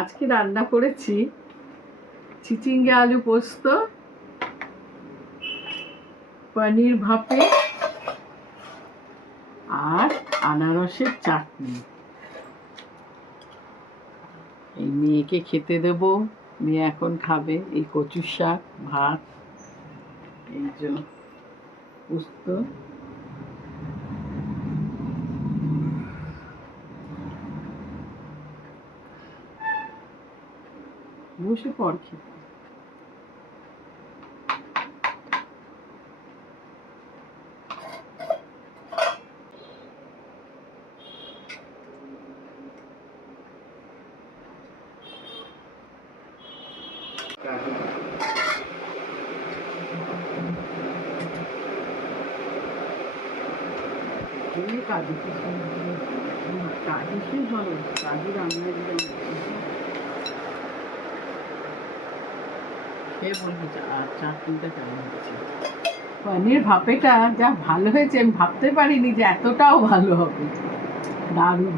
আজকে রান্না করেছি চিচিঙ্গে আলু পোস্ত, পনির ভাপে আর আনারসের চাটনি। এই মেয়েকে খেতে দেব, মেয়ে এখন খাবে এই কচুর শাক, ভাত, এই যে পোস্ত। বসে পর খেতে। কাজু কাজু ভালো, কাজু রান্না দিলাম খেয়ে বলবি আর চাটনিটা কেমন হয়েছে। পনির ভাপেটা যা ভালো হয়েছে আমি ভাবতে পারিনি যে এতটাও ভালো হবে, দারুণ।